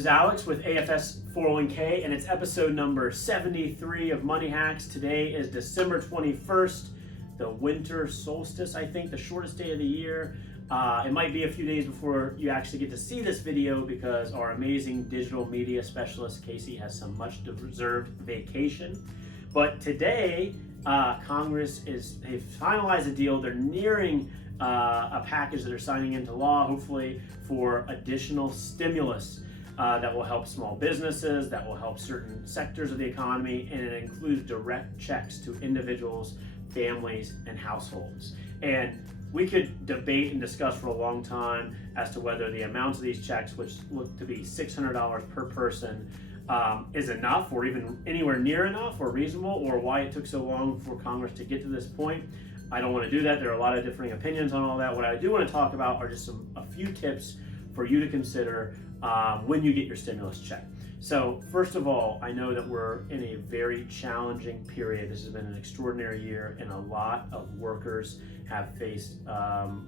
is Alex with AFS 401k, and it's episode number 73 of Money Hacks. Today is December 21st, the winter solstice, I think, the shortest day of the year. It might be a few days before you actually get to see this video because our amazing digital media specialist, Casey, has some much deserved vacation. But today, Congress they've finalized a deal. They're nearing a package that they're signing into law, hopefully, for additional stimulus that will help small businesses, that will help certain sectors of the economy, and it includes direct checks to individuals, families, and households. And we could debate and discuss for a long time as to whether the amounts of these checks, which look to be $600 per person, is enough or even anywhere near enough or reasonable, or why it took so long for Congress to get to this point. I don't want to do that. There are a lot of differing opinions on all that. What I do want to talk about are just a few tips for you to consider when you get your stimulus check. So first of all, I know that we're in a very challenging period. This has been an extraordinary year, and a lot of workers have faced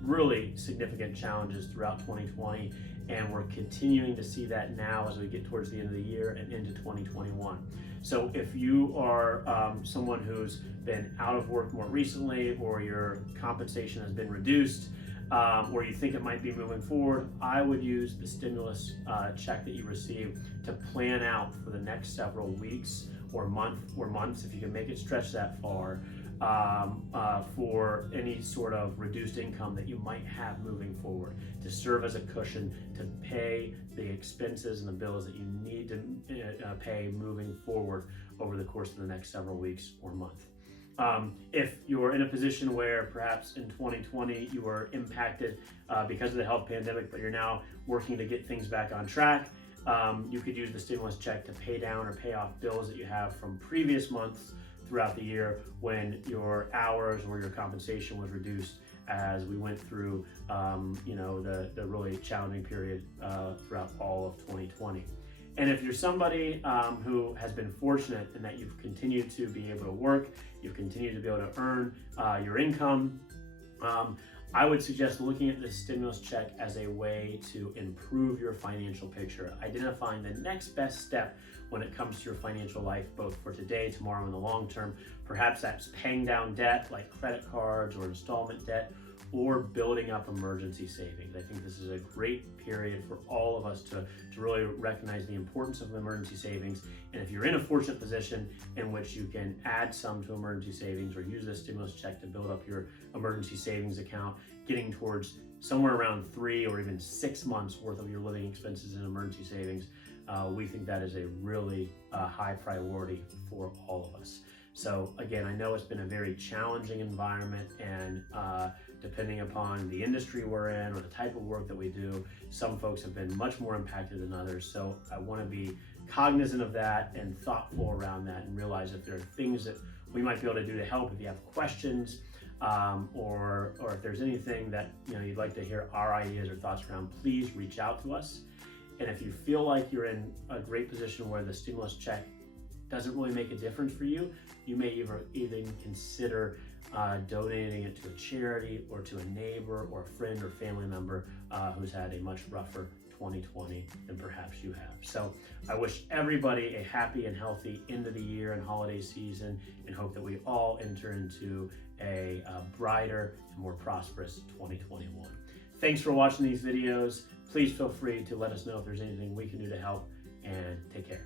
really significant challenges throughout 2020, and we're continuing to see that now as we get towards the end of the year and into 2021. So if you are someone who's been out of work more recently, or your compensation has been reduced, or you think it might be moving forward, I would use the stimulus check that you receive to plan out for the next several weeks or months, if you can make it stretch that far, for any sort of reduced income that you might have moving forward, to serve as a cushion to pay the expenses and the bills that you need to pay moving forward over the course of the next several weeks or month. If you're in a position where perhaps in 2020 you were impacted because of the health pandemic, but you're now working to get things back on track, you could use the stimulus check to pay down or pay off bills that you have from previous months throughout the year when your hours or your compensation was reduced as we went through the really challenging period throughout all of 2020. And if you're somebody who has been fortunate in that you've continued to be able to work, you've continued to be able to earn your income, I would suggest looking at this stimulus check as a way to improve your financial picture, identifying the next best step when it comes to your financial life, both for today, tomorrow, and the long term. Perhaps that's paying down debt like credit cards or installment debt, or building up emergency savings. I think this is a great period for all of us to really recognize the importance of emergency savings. And if you're in a fortunate position in which you can add some to emergency savings or use this stimulus check to build up your emergency savings account, getting towards somewhere around 3 or even 6 months worth of your living expenses in emergency savings, we think that is a really high priority for all of us. So again, I know it's been a very challenging environment, and depending upon the industry we're in or the type of work that we do, some folks have been much more impacted than others. So I want to be cognizant of that and thoughtful around that, and realize if there are things that we might be able to do to help. If you have questions, or if there's anything that you'd like to hear our ideas or thoughts around, please reach out to us. And if you feel like you're in a great position where the stimulus check doesn't really make a difference for you, you may even consider donating it to a charity or to a neighbor or a friend or family member who's had a much rougher 2020 than perhaps you have. So I wish everybody a happy and healthy end of the year and holiday season, and hope that we all enter into a brighter and more prosperous 2021. Thanks for watching these videos. Please feel free to let us know if there's anything we can do to help, and take care.